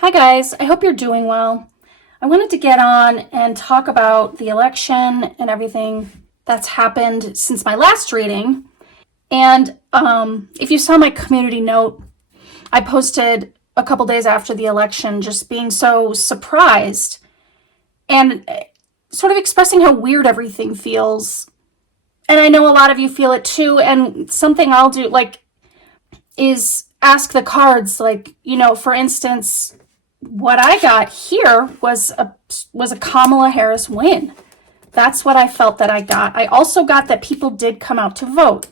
Hi guys, I hope you're doing well. I wanted to get on and talk about the election and everything that's happened since my last reading. And if you saw my community note, I posted a couple days after the election just being so surprised and sort of expressing how weird everything feels. And I know a lot of you feel it too. And something I'll do is ask the cards, for instance, what I got here was a Kamala Harris win. That's what I felt that I got. I also got that people did come out to vote.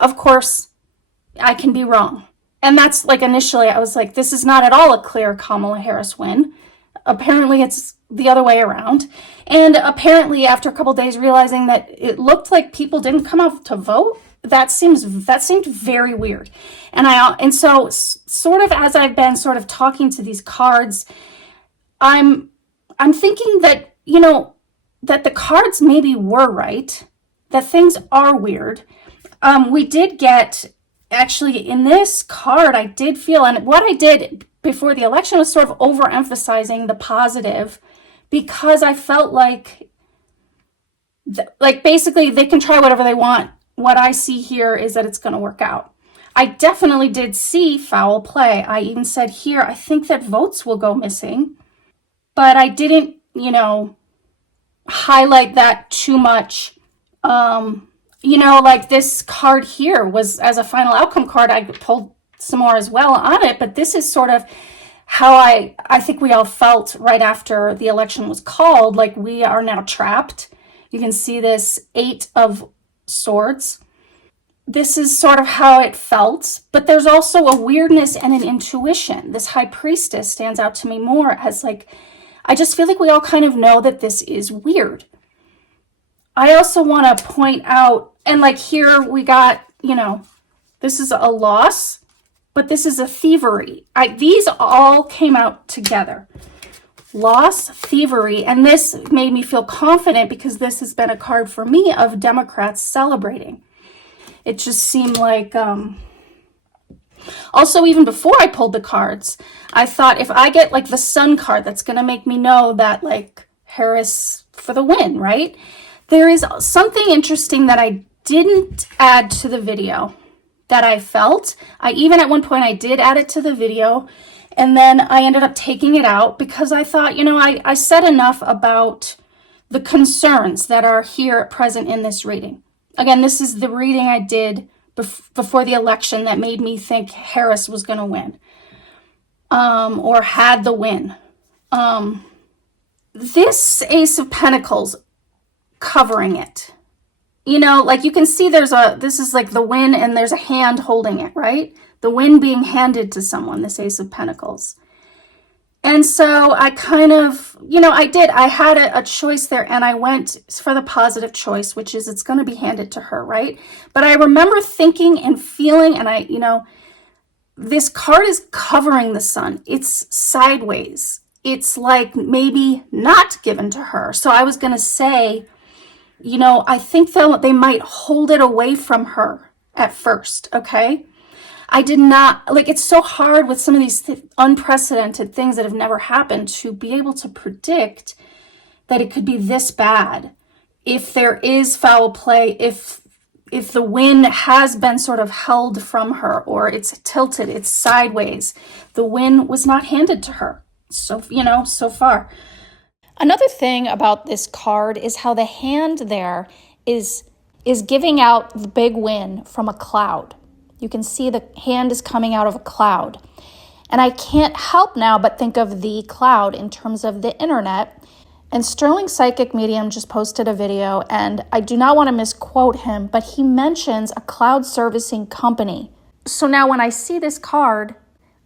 Of course, I can be wrong. And that's initially I was like, this is not at all a clear Kamala Harris win. Apparently it's the other way around. And apparently after a couple days realizing that it looked like people didn't come out to vote, that seemed very weird. And so sort of as I've been sort of talking to these cards, I'm thinking that, that the cards maybe were right, that things are weird. We did get, actually in this card, I did feel, and what I did before the election was sort of overemphasizing the positive, because I felt like basically they can try whatever they want. What I see here is that it's going to work out. I definitely did see foul play. I even said here, I think that votes will go missing, but I didn't, highlight that too much. This card here was, as a final outcome card, I pulled some more as well on it, but this is sort of how I think we all felt right after the election was called, like we are now trapped. You can see this 8 of Swords. This is sort of how it felt, but there's also a weirdness and an intuition. This High Priestess stands out to me more as I just feel like we all kind of know that this is weird. I also want to point out, and here we got, this is a loss, but this is a thievery. These all came out together. Loss, thievery, and this made me feel confident because this has been a card for me of Democrats celebrating. It just seemed like, also even before I pulled the cards, I thought if I get the Sun card, that's going to make me know that Harris for the win, right? There is something interesting that I didn't add to the video that I felt. Even at one point I did add it to the video, and then I ended up taking it out because I thought, I said enough about the concerns that are here present in this reading. Again, this is the reading I did before the election that made me think Harris was going to win, or had the win. This Ace of Pentacles covering it. You can see this is the win and there's a hand holding it, right? The win being handed to someone, this Ace of Pentacles. And so I kind of, I had a choice there and I went for the positive choice, which is it's going to be handed to her, right? But I remember thinking and feeling, and this card is covering the Sun. It's sideways. It's maybe not given to her. So I was going to say, I think they might hold it away from her at first, okay? I did not, it's so hard with some of these unprecedented things that have never happened to be able to predict that it could be this bad. If there is foul play, if the win has been sort of held from her, or it's tilted, it's sideways, the win was not handed to her. So, so far. Another thing about this card is how the hand there is giving out the big win from a cloud. You can see the hand is coming out of a cloud. And I can't help now but think of the cloud in terms of the internet. And Sterling Psychic Medium just posted a video, and I do not want to misquote him, but he mentions a cloud servicing company. So now when I see this card,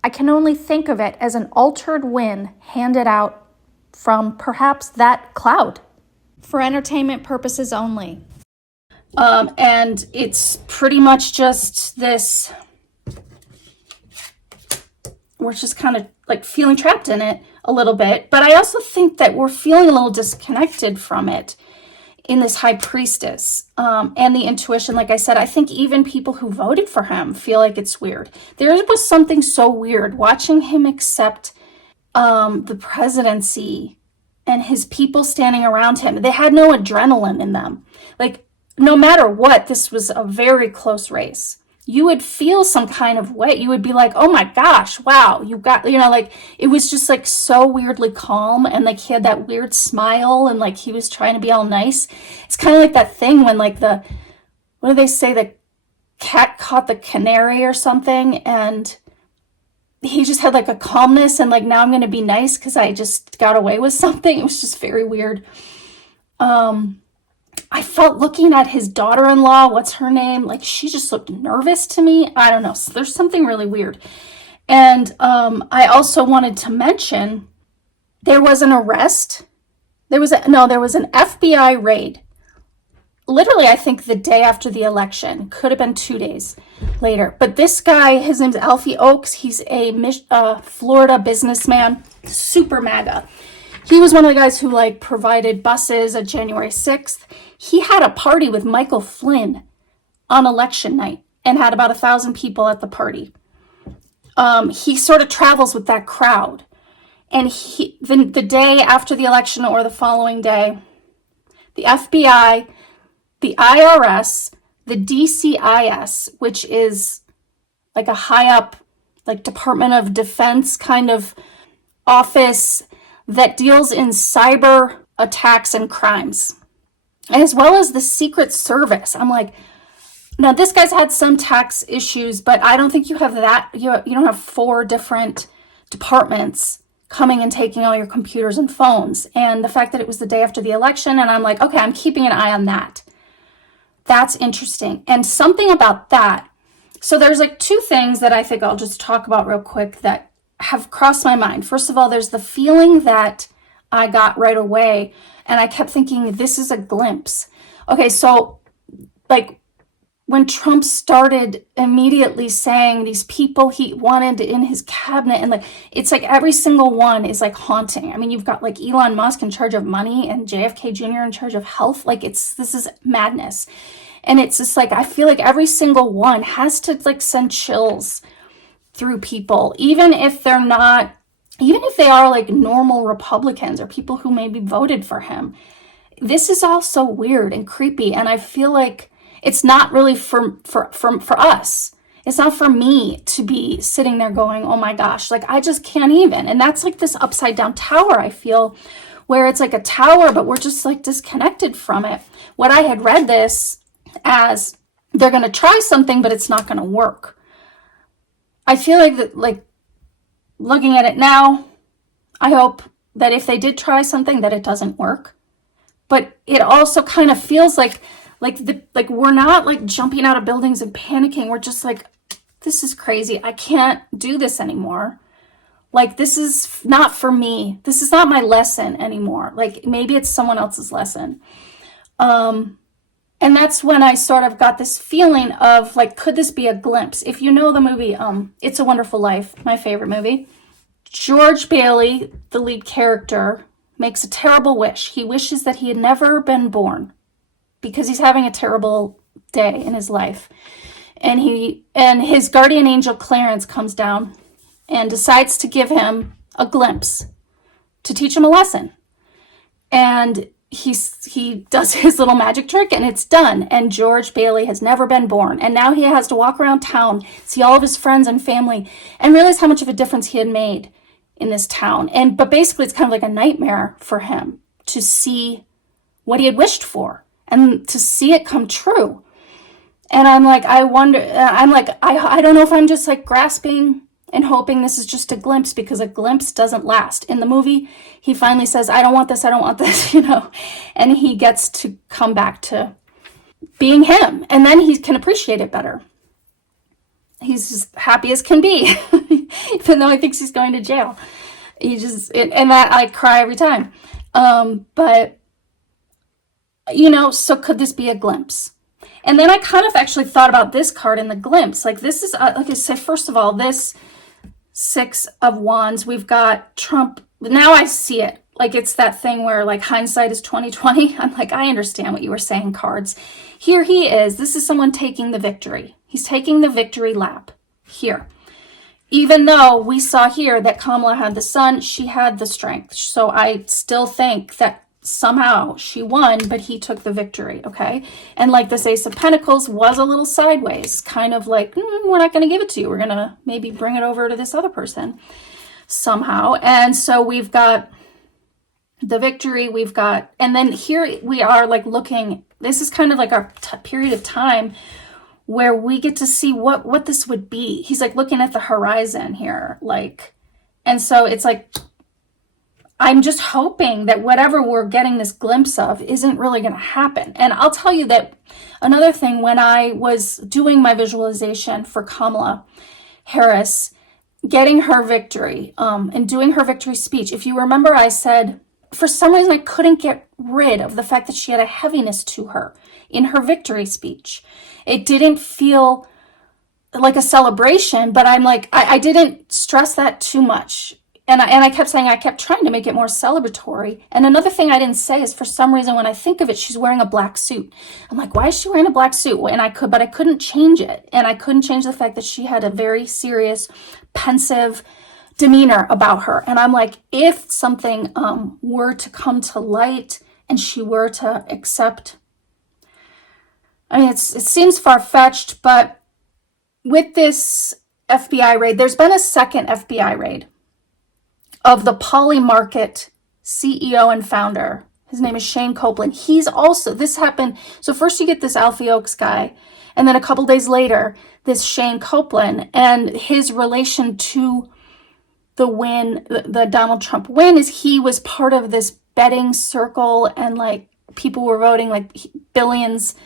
I can only think of it as an altered win handed out from perhaps that cloud for entertainment purposes only. And it's pretty much just this, we're just kind of feeling trapped in it a little bit, but I also think that we're feeling a little disconnected from it in this High Priestess, and the intuition. Like I said, I think even people who voted for him feel like it's weird. There was something so weird watching him accept the presidency and his people standing around him. They had no adrenaline in them. Like, no matter what, this was a very close race. You would feel some kind of way. You would be like, oh my gosh, wow, you got, like, it was just like so weirdly calm. And like he had that weird smile and like he was trying to be all nice. It's kind of like that thing when like what do they say? The cat caught the canary or something. And he just had like a calmness and like, now I'm going to be nice because I just got away with something. It was just very weird. I felt looking at his daughter-in-law, what's her name? Like she just looked nervous to me. I don't know. So there's something really weird. And I also wanted to mention there was an arrest. There was an FBI raid. Literally, I think the day after the election. Could have been 2 days later. But this guy, his name's Alfie Oakes. He's a Florida businessman, super MAGA. He was one of the guys who like provided buses at January 6th. He had a party with Michael Flynn on election night and had about 1,000 people at the party. He sort of travels with that crowd. And the day after the election or the following day, the FBI, the IRS, the DCIS, which is like a high up, like Department of Defense kind of office that deals in cyber attacks and crimes, as well as the Secret Service. I'm like, now this guy's had some tax issues, but I don't think you have that. You don't have 4 different departments coming and taking all your computers and phones. And the fact that it was the day after the election, and I'm like, okay, I'm keeping an eye on that. That's interesting. And something about that. So there's like 2 things that I think I'll just talk about real quick that have crossed my mind. First of all, there's the feeling that I got right away, and I kept thinking, this is a glimpse. Okay, so like when Trump started immediately saying these people he wanted in his cabinet, and like it's like every single one is like haunting. I mean, you've got like Elon Musk in charge of money and JFK Jr. in charge of health. Like this is madness. And it's just like, I feel like every single one has to like send chills through people, even if they are like normal Republicans or people who maybe voted for him. This is all so weird and creepy. And I feel like it's not really for us. It's not for me to be sitting there going, oh my gosh, like I just can't even. And that's like this upside down tower, I feel, where it's like a tower, but we're just like disconnected from it. What I had read this as, they're going to try something, but it's not going to work. I feel like that, like looking at it now, I hope that if they did try something that it doesn't work. But it also kind of feels like we're not like jumping out of buildings and panicking. We're just like, this is crazy. I can't do this anymore. Like, this is not for me. This is not my lesson anymore. Like, maybe it's someone else's lesson. And that's when I sort of got this feeling of like, could this be a glimpse? If you know the movie, It's a Wonderful Life, my favorite movie, George Bailey, the lead character, makes a terrible wish. He wishes that he had never been born because he's having a terrible day in his life. And his guardian angel Clarence comes down and decides to give him a glimpse to teach him a lesson. And he does his little magic trick and it's done. And George Bailey has never been born. And now he has to walk around town, see all of his friends and family, and realize how much of a difference he had made in this town. But basically it's kind of like a nightmare for him to see what he had wished for and to see it come true. And I'm like, I don't know if I'm just like grasping and hoping this is just a glimpse, because a glimpse doesn't last. In the movie, he finally says, I don't want this, and he gets to come back to being him. And then he can appreciate it better. He's as happy as can be, even though he thinks he's going to jail. And that I cry every time. But, so could this be a glimpse? And then I kind of actually thought about this card in the glimpse. Like this is, like I said, first of all, this 6 of Wands, we've got Trump. Now I see it. Like it's that thing where like hindsight is 20/20. I'm like, I understand what you were saying, cards. Here he is. This is someone taking the victory. He's taking the victory lap here. even though we saw here that Kamala had the sun, she had the strength. So I still think that somehow she won, but he took the victory, okay? And like this Ace of Pentacles was a little sideways, kind of like, we're not going to give it to you. We're going to maybe bring it over to this other person somehow. And so we've got the victory, we've got, and then here we are like looking, this is kind of like our period of time where we get to see what this would be. He's like looking at the horizon here, like, and so it's like, I'm just hoping that whatever we're getting this glimpse of isn't really going to happen. And I'll tell you that another thing, when I was doing my visualization for Kamala Harris, getting her victory, and doing her victory speech, if you remember, I said, for some reason, I couldn't get rid of the fact that she had a heaviness to her in her victory speech. It didn't feel like a celebration, but I'm like, I didn't stress that too much. And I kept saying, I kept trying to make it more celebratory. And another thing I didn't say is, for some reason, when I think of it, she's wearing a black suit. I'm like, why is she wearing a black suit? And but I couldn't change it. And I couldn't change the fact that she had a very serious, pensive demeanor about her. And I'm like, if something were to come to light and she were to accept, I mean, it seems far-fetched, but with this FBI raid, there's been a second FBI raid of the Polymarket CEO and founder. His name is Shane Copeland. He's also, this happened, so first you get this Alfie Oakes guy, and then a couple days later, this Shane Copeland, and his relation to the win, the Donald Trump win, is he was part of this betting circle, and like people were voting like billions.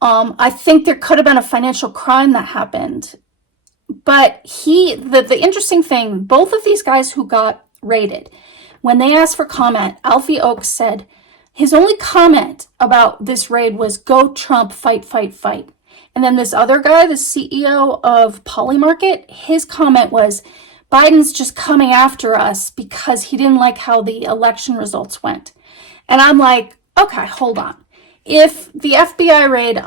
I think there could have been a financial crime that happened. But the interesting thing, both of these guys who got raided, when they asked for comment, Alfie Oakes said his only comment about this raid was, go Trump, fight, fight, fight. And then this other guy, the CEO of Polymarket, his comment was, Biden's just coming after us because he didn't like how the election results went. And I'm like, okay, hold on. If the FBI raid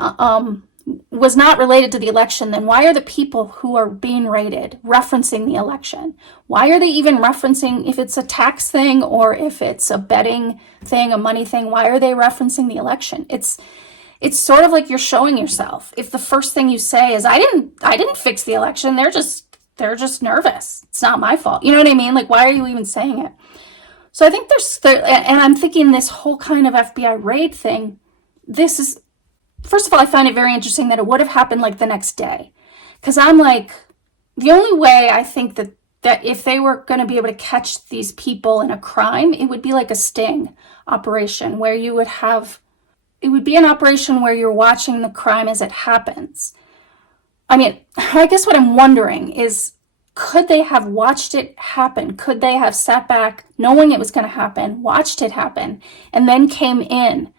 was not related to the election, then why are the people who are being raided referencing the election? Why are they even referencing, if it's a tax thing or if it's a betting thing, a money thing, why are they referencing the election? It's sort of like you're showing yourself. If the first thing you say is, I didn't fix the election, they're just nervous. It's not my fault. You know what I mean? Like, why are you even saying it? So I think and I'm thinking this whole kind of FBI raid thing, this is, first of all, I found it very interesting that it would have happened like the next day. Because I'm like, the only way I think that if they were going to be able to catch these people in a crime, it would be like a sting operation where you would have, it would be an operation where you're watching the crime as it happens. I mean, I guess what I'm wondering is, could they have watched it happen? Could they have sat back knowing it was going to happen, watched it happen, and then came in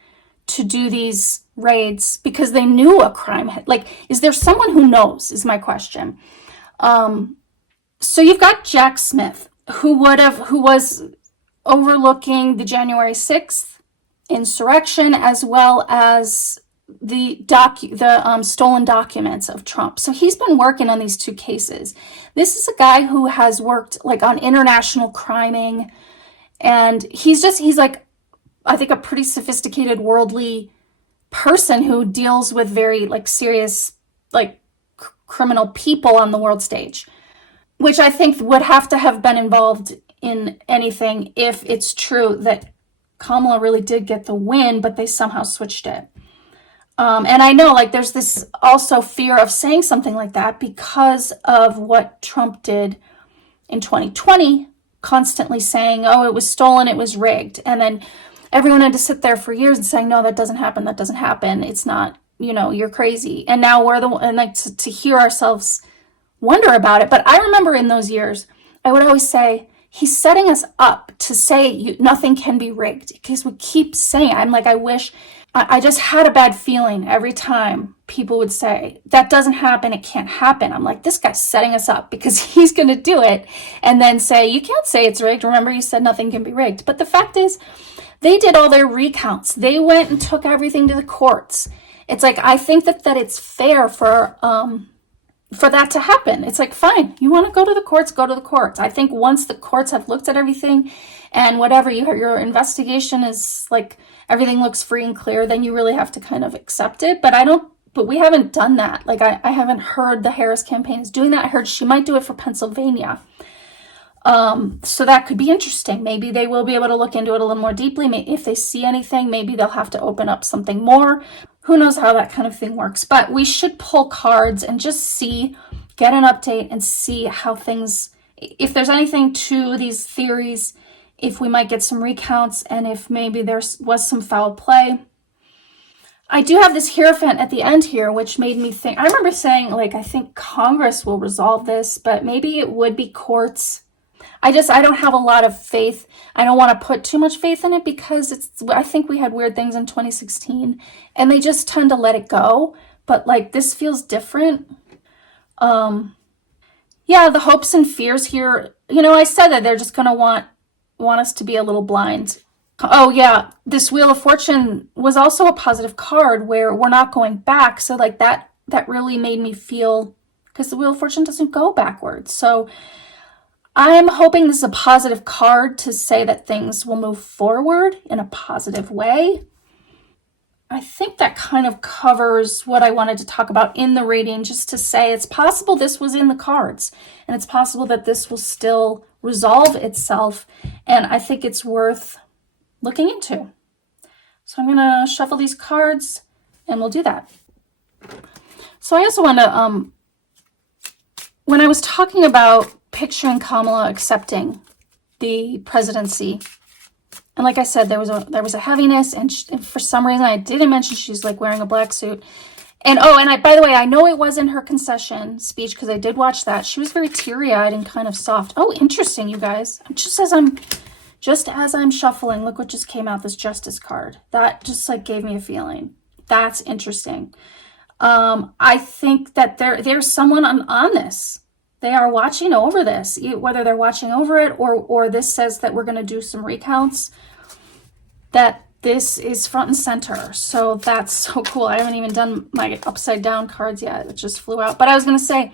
to do these raids because they knew a crime had, like, is there someone who knows, is my question. So you've got Jack Smith, who was overlooking the January 6th insurrection, as well as the stolen documents of Trump. So he's been working on these two cases. This is a guy who has worked like on international criming, and he's like, I think, a pretty sophisticated worldly person who deals with very like serious like criminal people on the world stage, which I think would have to have been involved in anything if it's true that Kamala really did get the win, but they somehow switched it. And I know like there's this also fear of saying something like that because of what Trump did in 2020, constantly saying, oh, it was stolen, it was rigged. And then everyone had to sit there for years and saying, no, that doesn't happen. That doesn't happen. It's not, you're crazy. And now we're and like to hear ourselves wonder about it. But I remember in those years, I would always say, he's setting us up to say nothing can be rigged, because we keep saying, I'm like, I just had a bad feeling every time people would say, that doesn't happen, it can't happen. I'm like, this guy's setting us up because he's going to do it and then say, you can't say it's rigged. Remember, you said nothing can be rigged. But the fact is, they did all their recounts. They went and took everything to the courts. It's like, I think that it's fair for for that to happen. It's like, fine, you want to go to the courts, go to the courts. I think once the courts have looked at everything and whatever your investigation is like, everything looks free and clear, then you really have to kind of accept it. But we haven't done that. Like, I haven't heard the Harris campaign is doing that. I heard she might do it for Pennsylvania. So that could be interesting. Maybe they will be able to look into it a little more deeply. If they see anything, maybe they'll have to open up something more. Who knows how that kind of thing works. But we should pull cards and just see, get an update and see how things, if there's anything to these theories, if we might get some recounts, and if maybe there was some foul play. I do have this Hierophant at the end here, which made me think, I remember saying, like, I think Congress will resolve this, but maybe it would be courts. I don't have a lot of faith. I don't want to put too much faith in it because I think we had weird things in 2016 and they just tend to let it go. But like, this feels different. Yeah, the hopes and fears here, I said that they're just going to want us to be a little blind. Oh yeah, this Wheel of Fortune was also a positive card where we're not going back. So like that really made me feel, because the Wheel of Fortune doesn't go backwards. So I'm hoping this is a positive card to say that things will move forward in a positive way. I think that kind of covers what I wanted to talk about in the reading, just to say it's possible this was in the cards, and it's possible that this will still resolve itself, and I think it's worth looking into. So I'm going to shuffle these cards, and we'll do that. So I also want to, when I was talking about picturing Kamala accepting the presidency, and like I said, there was a heaviness, and for some reason I didn't mention she's like wearing a black suit. And by the way, I know it was in her concession speech because I did watch that. She was very teary-eyed and kind of soft. Oh, interesting, you guys. Just as I'm shuffling, look what just came out, this Justice card. That just like gave me a feeling. That's interesting. I think that there's someone on this. They are watching over this, whether they're watching over it or this says that we're going to do some recounts, that this is front and center. So that's so cool. I haven't even done my upside down cards yet. It just flew out. But I was going to say,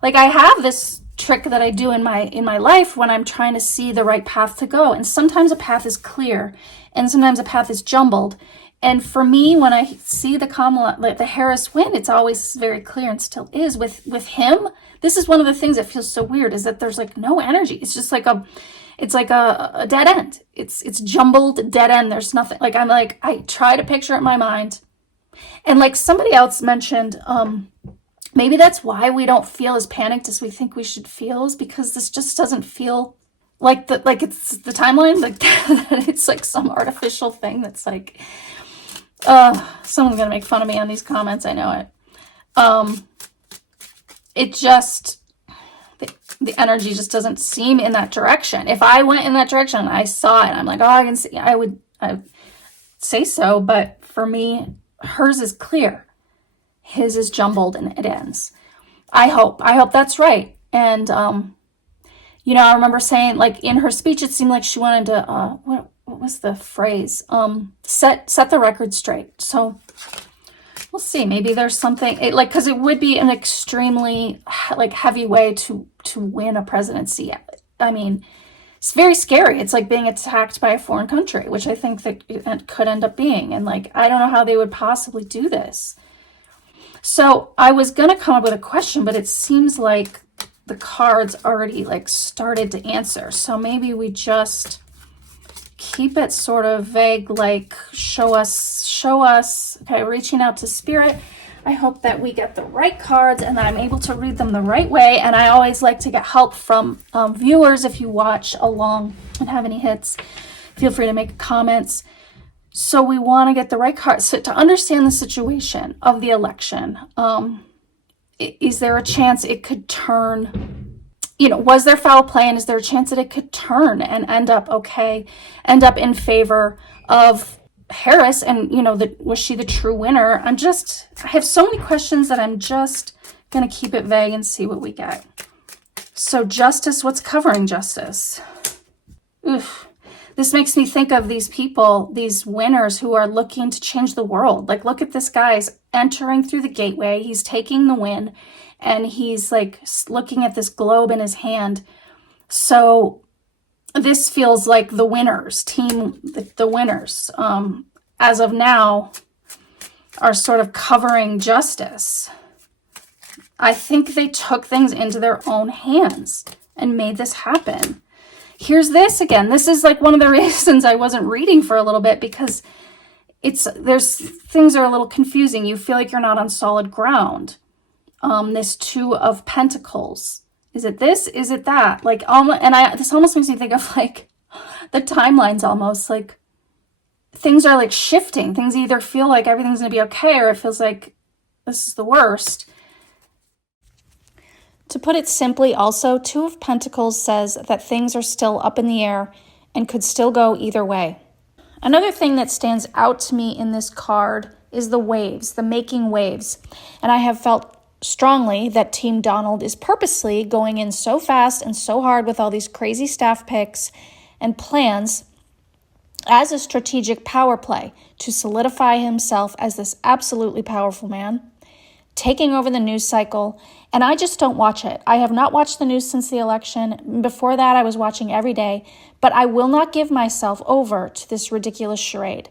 like, I have this trick that I do in my life when I'm trying to see the right path to go. And sometimes a path is clear and sometimes a path is jumbled. And for me, when I see the Harris win, it's always very clear and still is. With him, this is one of the things that feels so weird, is that there's like no energy. It's just like a dead end. It's jumbled dead end. There's nothing. Like, I try to picture it in my mind. And like somebody else mentioned, maybe that's why we don't feel as panicked as we think we should feel, is because this just doesn't feel like it's the timeline, like it's like some artificial thing that's like, someone's gonna make fun of me on these comments, I know it. It just, the energy just doesn't seem in that direction. If I went in that direction, I saw it, I'm like, oh, I can see, I would say so, but for me, hers is clear. His is jumbled and it ends. I hope that's right. And, I remember saying, like, in her speech, it seemed like she wanted to, what was the phrase? Set the record straight. So we'll see. Maybe there's something, because it would be an extremely heavy way to win a presidency. I mean, it's very scary. It's like being attacked by a foreign country, which I think that it could end up being. And I don't know how they would possibly do this. So I was going to come up with a question, but it seems like the cards already started to answer. So maybe we just keep it sort of vague, like show us. Okay, reaching out to Spirit. I hope that we get the right cards and that I'm able to read them the right way. And I always like to get help from viewers. If you watch along and have any hits, feel free to make comments. So we want to get the right cards. So to understand the situation of the election, is there a chance it could turn, was there foul play, and is there a chance that it could turn and end up in favor of Harris? And, was she the true winner? I have so many questions that I'm just going to keep it vague and see what we get. So Justice, what's covering Justice? Oof. this makes me think of these people, these winners who are looking to change the world. Like, look at this guy's entering through the gateway. He's taking the win, and he's like looking at this globe in his hand. So this feels like the winners, the winners, as of now, are sort of covering justice. I think they took things into their own hands and made this happen. Here's this again. This is like one of the reasons I wasn't reading for a little bit, because things are a little confusing. You feel like you're not on solid ground. This Two of Pentacles. Is it this? Is it that? Like, this almost makes me think of like the timelines almost. Like, things are like shifting. Things either feel like everything's going to be okay, or it feels like this is the worst. To put it simply, also, Two of Pentacles says that things are still up in the air and could still go either way. Another thing that stands out to me in this card is the waves, the making waves. And I have felt strongly that Team Donald is purposely going in so fast and so hard with all these crazy staff picks and plans as a strategic power play to solidify himself as this absolutely powerful man, taking over the news cycle. And I just don't watch it. I have not watched the news since the election. Before that, I was watching every day, but I will not give myself over to this ridiculous charade.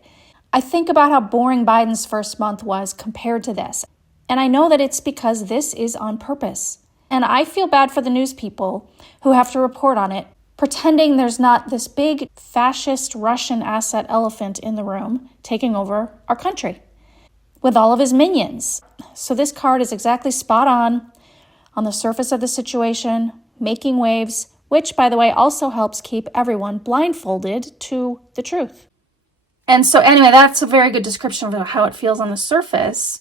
I think about how boring Biden's first month was compared to this. And I know that it's because this is on purpose. And I feel bad for the news people who have to report on it, pretending there's not this big fascist Russian asset elephant in the room taking over our country with all of his minions. So this card is exactly spot on the surface of the situation, making waves, which, by the way, also helps keep everyone blindfolded to the truth. And so anyway, that's a very good description of how it feels on the surface.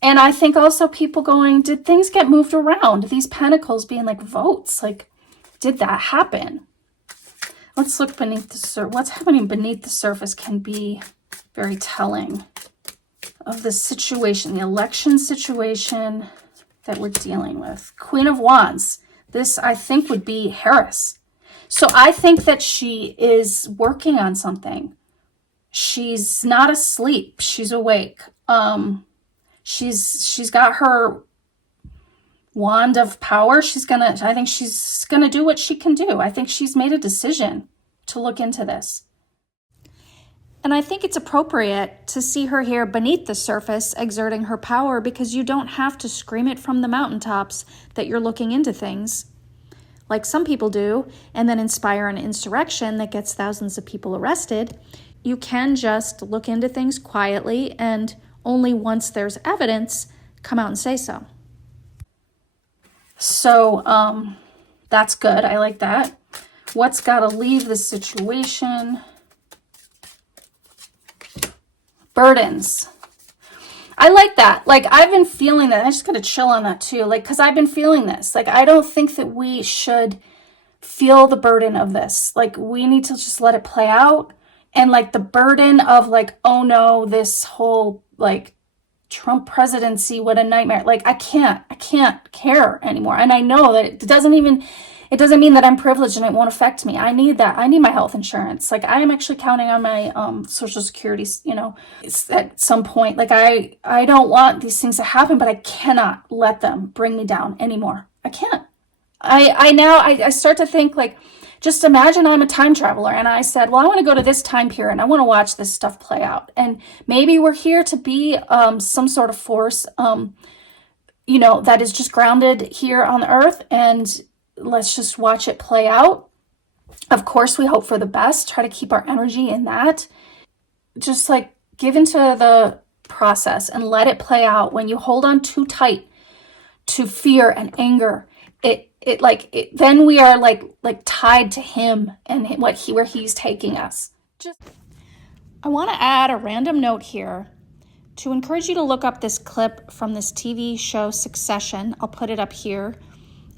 And I think also people going, did things get moved around? These pentacles being like votes, like, did that happen? Let's look beneath the surface. What's happening beneath the surface can be very telling of the situation, the election situation that we're dealing with. Queen of Wands. This, I think, would be Harris. So I think that she is working on something. She's not asleep. She's awake. She's got her wand of power. I think she's gonna do what she can do. I think she's made a decision to look into this. And I think it's appropriate to see her here beneath the surface exerting her power, because you don't have to scream it from the mountaintops that you're looking into things, like some people do, and then inspire an insurrection that gets thousands of people arrested. You can just look into things quietly, and only once there's evidence, come out and say so. So that's good. I like that. What's got to leave the situation? Burdens. I like that. Like, I've been feeling that. I just got to chill on that too. Like, because I've been feeling this. Like, I don't think that we should feel the burden of this. Like, we need to just let it play out. And like the burden of like, oh no, this whole like Trump presidency, what a nightmare. Like, I can't care anymore. And I know that it doesn't mean that I'm privileged and it won't affect me. I need that. I need my health insurance. Like, I am actually counting on my Social Security, it's at some point. Like, I don't want these things to happen, but I cannot let them bring me down anymore. I can't. I start to think, like, just imagine I'm a time traveler and I said, well, I want to go to this time period and I want to watch this stuff play out. And maybe we're here to be some sort of force, that is just grounded here on the earth, and let's just watch it play out. Of course, we hope for the best, try to keep our energy in that. Just like give into the process and let it play out. When you hold on too tight to fear and anger, then we are like tied to him and where he's taking us. I want to add a random note here to encourage you to look up this clip from this TV show Succession. I'll put it up here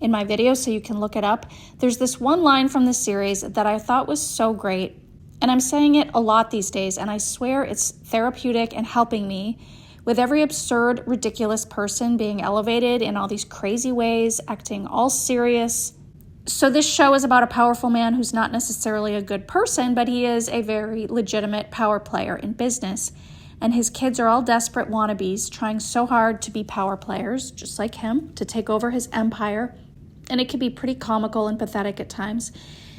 in my video so you can look it up. There's this one line from the series that I thought was so great, and I'm saying it a lot these days, and I swear it's therapeutic and helping me with every absurd, ridiculous person being elevated in all these crazy ways, acting all serious. So this show is about a powerful man who's not necessarily a good person, but he is a very legitimate power player in business. And his kids are all desperate wannabes, trying so hard to be power players, just like him, to take over his empire. And it can be pretty comical and pathetic at times.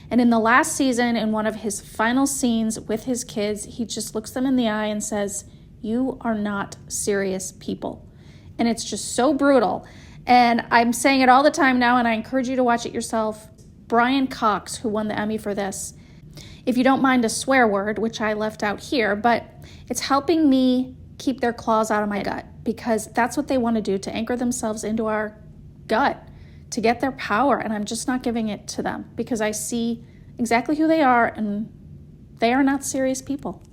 And in the last season, in one of his final scenes with his kids, he just looks them in the eye and says, "You are not serious people." And it's just so brutal. And I'm saying it all the time now, and I encourage you to watch it yourself. Brian Cox, who won the Emmy for this, if you don't mind a swear word, which I left out here, but it's helping me keep their claws out of my gut, because that's what they want to do, to anchor themselves into our gut, to get their power, and I'm just not giving it to them, because I see exactly who they are, and they are not serious people.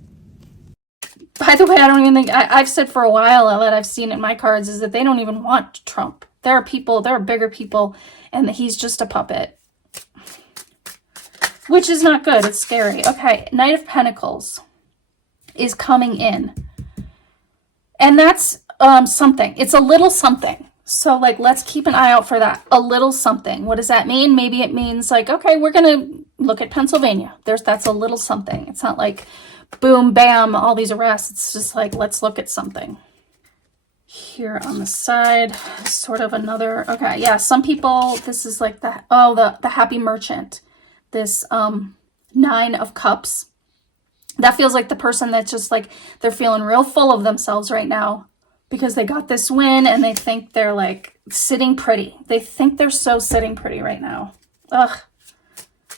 By the way, I don't even think, I've said for a while that I've seen in my cards is that they don't even want Trump. There are people, there are bigger people, and he's just a puppet. Which is not good, it's scary. Okay, Knight of Pentacles is coming in. And that's something. It's a little something. So, like, let's keep an eye out for that. A little something. What does that mean? Maybe it means, like, okay, we're going to look at Pennsylvania. That's a little something. It's not like, boom, bam, all these arrests. It's just like, let's look at something. Here on the side, sort of another, okay, yeah, some people, this is like the happy merchant. This 9 of Cups. That feels like the person that's just like, they're feeling real full of themselves right now because they got this win and they think they're like sitting pretty. They think they're so sitting pretty right now. Ugh,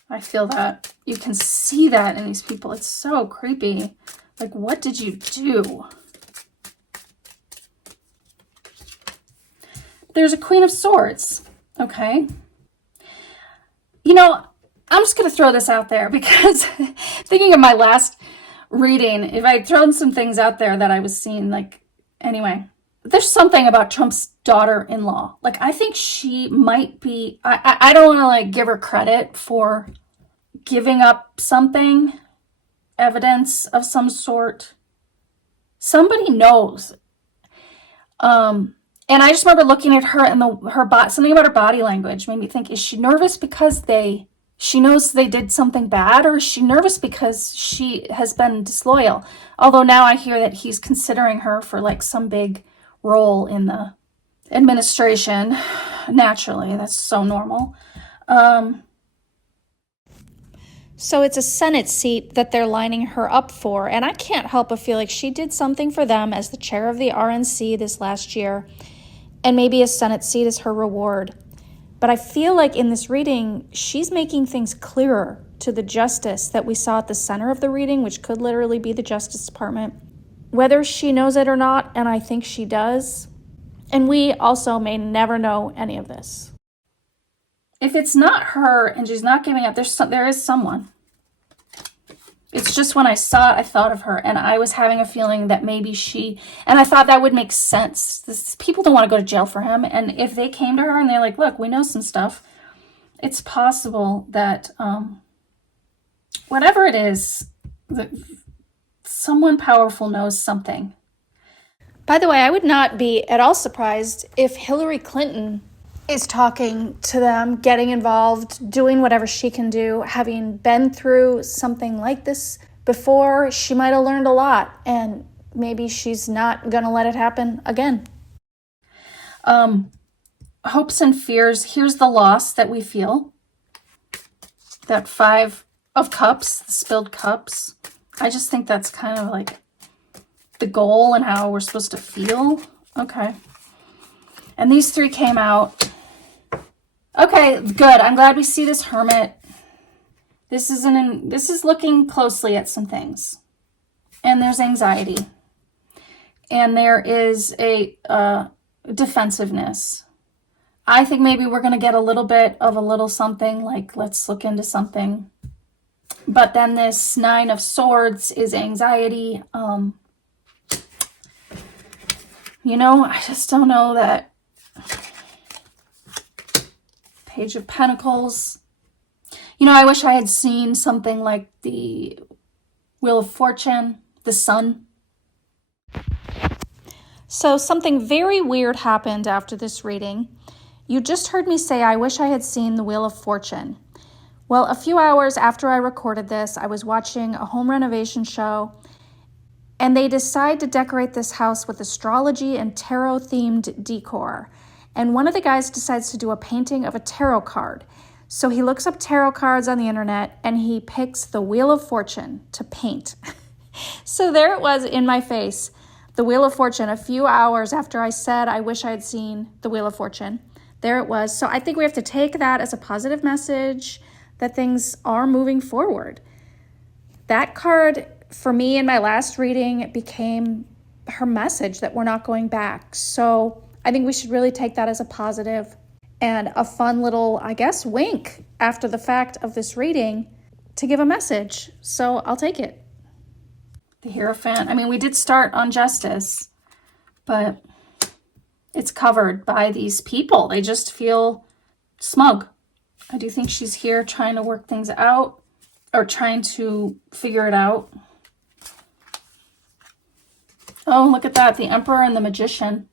I feel that. You can see that in these people. It's so creepy. Like, what did you do? There's a Queen of Swords, okay? You know, I'm just going to throw this out there because thinking of my last reading, if I had thrown some things out there that I was seeing, like, anyway, there's something about Trump's daughter-in-law. Like, I think she might be, I don't want to, like, give her credit for giving up something, evidence of some sort. Somebody knows. And I just remember looking at her and something about her body language made me think, is she nervous because she knows they did something bad, or is she nervous because she has been disloyal? Although now I hear that he's considering her for like some big role in the administration. Naturally, that's so normal. So it's a Senate seat that they're lining her up for, and I can't help but feel like she did something for them as the chair of the RNC this last year, and maybe a Senate seat is her reward. But I feel like in this reading, she's making things clearer to the justice that we saw at the center of the reading, which could literally be the Justice Department, whether she knows it or not, and I think she does. And we also may never know any of this. If it's not her and she's not giving up, there is someone. It's just when I saw it, I thought of her, and I was having a feeling that maybe and I thought that would make sense. People don't want to go to jail for him, and if they came to her and they're like, look, we know some stuff, it's possible that whatever it is, that someone powerful knows something. By the way, I would not be at all surprised if Hillary Clinton is talking to them, getting involved, doing whatever she can do. Having been through something like this before, she might have learned a lot, and maybe she's not going to let it happen again. Hopes and fears. Here's the loss that we feel. That 5 of Cups, the spilled cups. I just think that's kind of like the goal and how we're supposed to feel. Okay. And these 3 came out. Okay, good. I'm glad we see this Hermit. This is looking closely at some things. And there's anxiety. And there is a defensiveness. I think maybe we're going to get a little bit of a little something, like let's look into something. But then this 9 of Swords is anxiety. You know, I just don't know that. Page of Pentacles. You know, I wish I had seen something like the Wheel of Fortune, the Sun. So something very weird happened after this reading. You just heard me say I wish I had seen the Wheel of Fortune. Well, a few hours after I recorded this, I was watching a home renovation show, and they decide to decorate this house with astrology and tarot-themed decor. And one of the guys decides to do a painting of a tarot card. So he looks up tarot cards on the internet, and he picks the Wheel of Fortune to paint. So there it was in my face, the Wheel of Fortune, a few hours after I said I wish I had seen the Wheel of Fortune. There it was. So I think we have to take that as a positive message that things are moving forward. That card, for me in my last reading, became her message that we're not going back. So I think we should really take that as a positive and a fun little, I guess, wink after the fact of this reading to give a message. So I'll take it. The Hierophant. I mean, we did start on justice, but it's covered by these people. They just feel smug. I do think she's here trying to work things out or trying to figure it out. Oh, look at that. The Emperor and the Magician.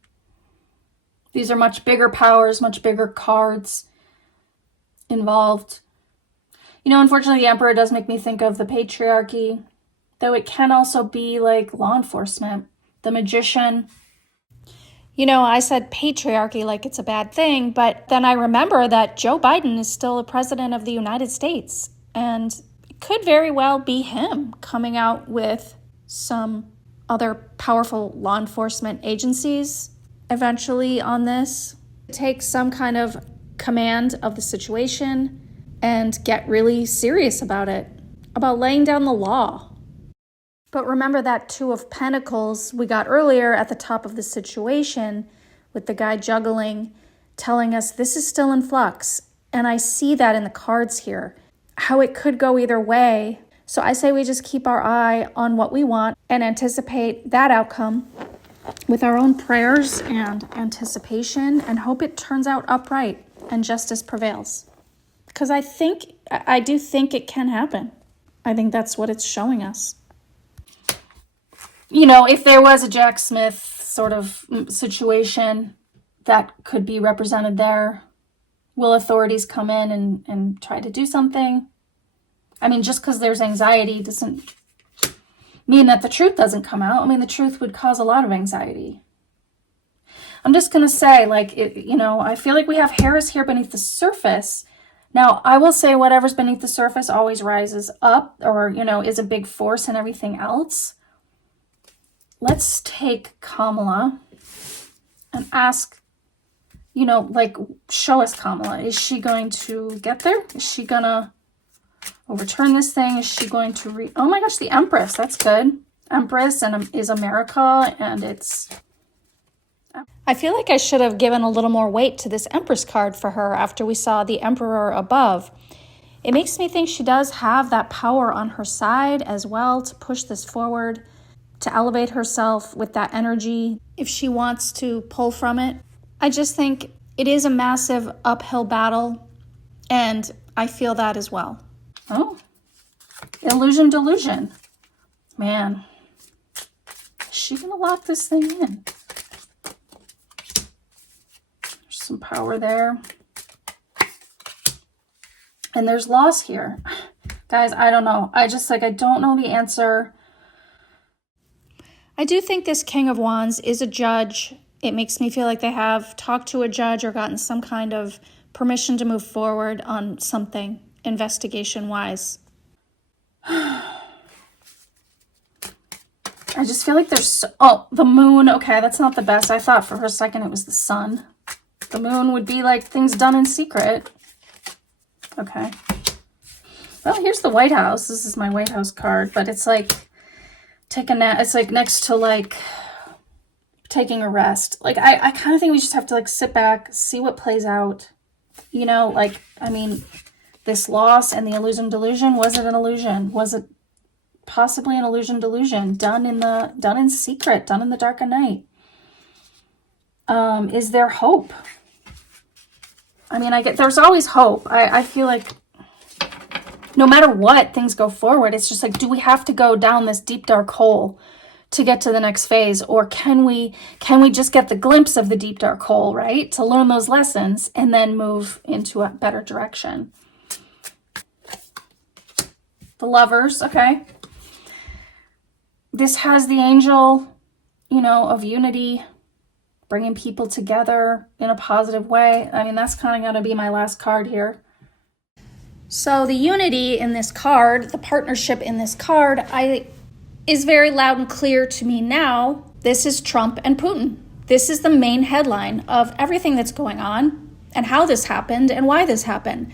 These are much bigger powers, much bigger cards involved. You know, unfortunately, the Emperor does make me think of the patriarchy, though it can also be like law enforcement. The Magician. You know, I said patriarchy like it's a bad thing, but then I remember that Joe Biden is still the president of the United States, and it could very well be him coming out with some other powerful law enforcement agencies eventually on this. Take some kind of command of the situation and get really serious about it, about laying down the law. But remember that Two of Pentacles we got earlier at the top of the situation with the guy juggling, telling us this is still in flux. And I see that in the cards here, how it could go either way. So I say we just keep our eye on what we want and anticipate that outcome with our own prayers and anticipation and hope it turns out upright and justice prevails. Because I do think it can happen. I think that's what it's showing us. You know, if there was a Jack Smith sort of situation that could be represented there, will authorities come in and try to do something? I mean, just because there's anxiety doesn't mean that the truth doesn't come out. I mean, the truth would cause a lot of anxiety. I'm just going to say, I feel like we have Harris here beneath the surface. Now, I will say whatever's beneath the surface always rises up or, is a big force in everything else. Let's take Kamala and ask, show us Kamala. Is she going to get there? Is she going to overturn this thing? Is she going to oh my gosh, the Empress. That's good. Empress is America, and it's... I feel like I should have given a little more weight to this Empress card for her after we saw the Emperor above. It makes me think she does have that power on her side as well to push this forward, to elevate herself with that energy if she wants to pull from it. I just think it is a massive uphill battle, and I feel that as well. Oh, illusion delusion. Man, is she going to lock this thing in? There's some power there. And there's loss here. Guys, I don't know. I don't know the answer. I do think this King of Wands is a judge. It makes me feel like they have talked to a judge or gotten some kind of permission to move forward on something investigation-wise. I just feel like there's... the moon. Okay, that's not the best. I thought for a second it was the sun. The moon would be like things done in secret. Okay. Well, here's the White House. This is my White House card, but it's like... it's like next to taking a rest. I kind of think we just have to sit back, see what plays out. This loss and the illusion delusion, was it an illusion? Was it possibly an illusion delusion done in secret, done in the dark of night? Is there hope? There's always hope. I feel like no matter what, things go forward. It's just do we have to go down this deep, dark hole to get to the next phase? Or can we just get the glimpse of the deep dark hole, right? To learn those lessons and then move into a better direction. The Lovers, okay. This has the angel, of unity, bringing people together in a positive way. I mean, that's kind of going to be my last card here. So the unity in this card, the partnership in this card, is very loud and clear to me now. This is Trump and Putin. This is the main headline of everything that's going on and how this happened and why this happened.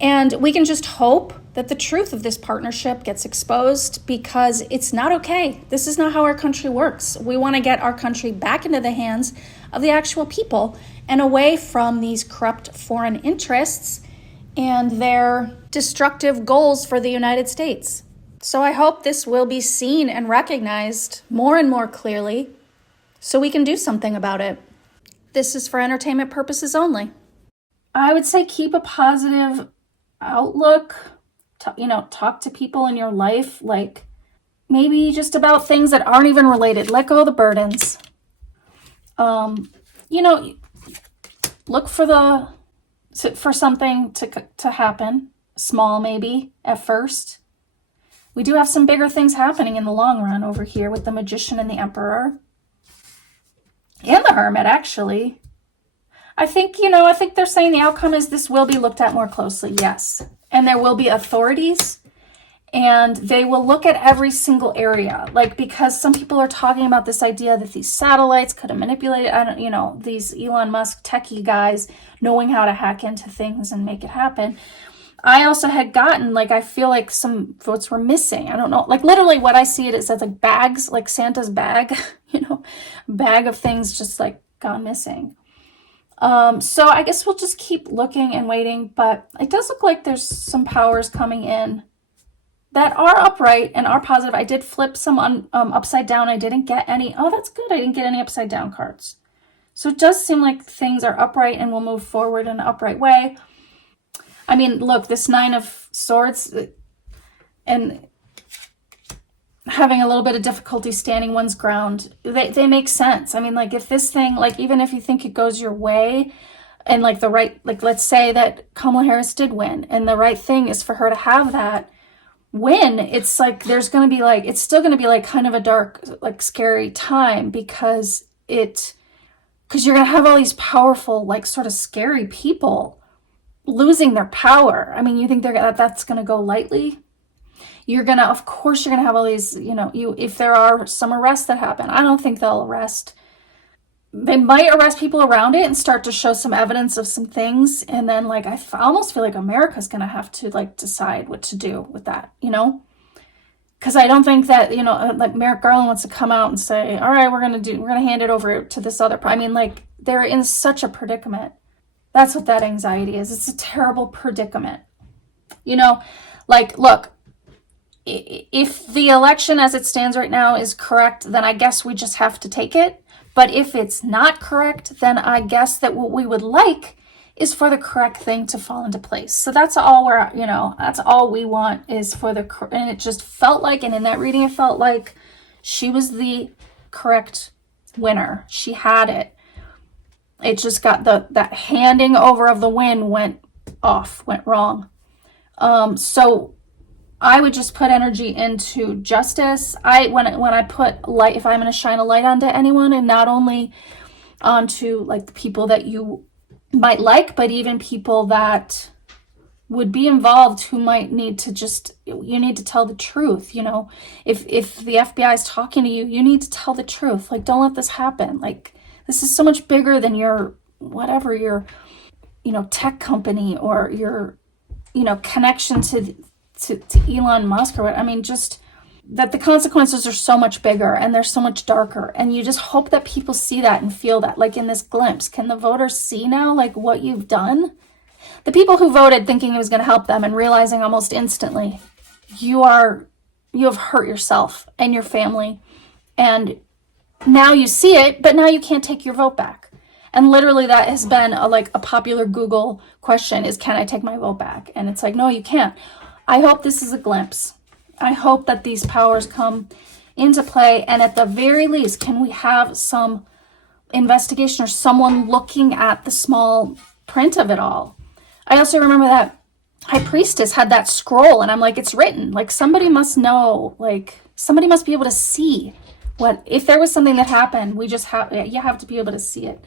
And we can just hope that the truth of this partnership gets exposed, because it's not okay. This is not how our country works. We want to get our country back into the hands of the actual people and away from these corrupt foreign interests and their destructive goals for the United States. So I hope this will be seen and recognized more and more clearly so we can do something about it. This is for entertainment purposes only. I would say keep a positive outlook. Talk to people in your life, like maybe just about things that aren't even related. Let go of the burdens. Look for something to happen, small maybe at first. We do have some bigger things happening in the long run over here with the Magician and the Emperor and the Hermit, actually. I think they're saying the outcome is this will be looked at more closely, yes. And there will be authorities, and they will look at every single area. Because some people are talking about this idea that these satellites could have manipulated, these Elon Musk techie guys knowing how to hack into things and make it happen. I also had gotten, I feel like some votes were missing. I don't know, literally what I see it says bags, like Santa's bag, bag of things just gone missing. So I guess we'll just keep looking and waiting, but it does look like there's some powers coming in that are upright and are positive. I did flip some upside down. I didn't get any. Oh, that's good. I didn't get any upside down cards. So it does seem like things are upright and will move forward in an upright way. I mean, look, this Nine of Swords and having a little bit of difficulty standing one's ground, they make sense. I mean, if this thing, even if you think it goes your way and let's say that Kamala Harris did win and the right thing is for her to have that win, it's there's going to be it's still going to be kind of a dark, scary time because you're going to have all these powerful, sort of scary people losing their power. I mean, you think that's going to go lightly? Of course you're gonna have all these, if there are some arrests that happen, I don't think they'll arrest. They might arrest people around it and start to show some evidence of some things. And then I almost feel like America's gonna have to decide what to do with that, because I don't think that, Merrick Garland wants to come out and say, all right, we're gonna hand it over to this other. I mean, they're in such a predicament. That's what that anxiety is. It's a terrible predicament. Look, if the election as it stands right now is correct, then I guess we just have to take it. But if it's not correct, then I guess that what we would like is for the correct thing to fall into place. So that's all that's all we want is and it just felt like, and in that reading, it felt like she was the correct winner. She had it. It just got that handing over of the win went wrong. So I would just put energy into justice. When I put light, if I'm going to shine a light onto anyone, and not only onto the people that you might like, but even people that would be involved who might need to you need to tell the truth. If the FBI is talking to you, you need to tell the truth. Don't let this happen. This is so much bigger than your tech company or your, connection to Elon Musk or what. I mean, just that the consequences are so much bigger and they're so much darker. And you just hope that people see that and feel that, in this glimpse. Can the voters see now, what you've done? The people who voted thinking it was going to help them and realizing almost instantly, you have hurt yourself and your family. And now you see it, but now you can't take your vote back. And literally that has been a popular Google question is, can I take my vote back? And it's no, you can't. I hope this is a glimpse. I hope that these powers come into play? And at the very least, can we have some investigation or someone looking at the small print of it all? I also remember that high priestess had that scroll, and I'm like, it's written. Like, somebody must know, like, somebody must be able to see what, if there was something that happened, you have to be able to see it.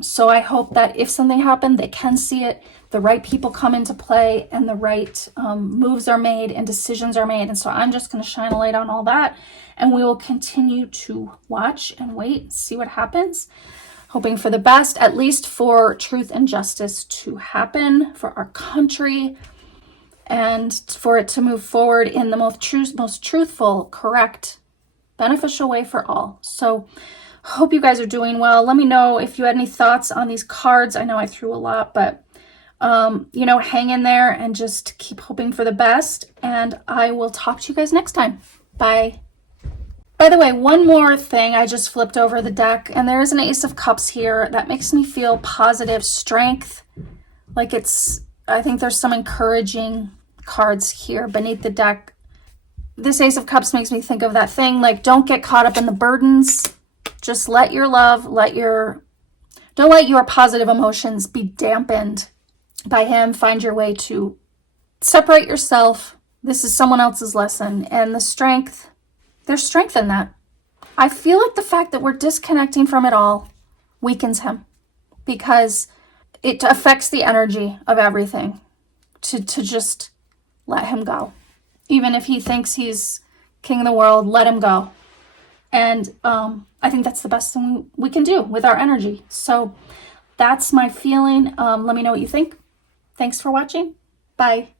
So I hope that if something happened, they can see it, the right people come into play, and the right moves are made and decisions are made. And so I'm just going to shine a light on all that, and we will continue to watch and wait and see what happens, hoping for the best, at least for truth and justice to happen for our country, and for it to move forward in the most truthful, correct, beneficial way for all. So hope you guys are doing well. Let me know if you had any thoughts on these cards. I know I threw a lot, but hang in there and just keep hoping for the best. And I will talk to you guys next time. Bye. By the way, one more thing. I just flipped over the deck, and there is an Ace of Cups here that makes me feel positive, strength. Like I think there's some encouraging cards here beneath the deck. This Ace of Cups makes me think of that thing, like, don't get caught up in the burdens. Just let your love, don't let your positive emotions be dampened by him. Find your way to separate yourself. This is someone else's lesson, and there's strength in that. I feel like the fact that we're disconnecting from it all weakens him, because it affects the energy of everything to just let him go. Even if he thinks he's king of the world, let him go. And I think that's the best thing we can do with our energy. So that's my feeling. Let me know what you think. Thanks for watching. Bye.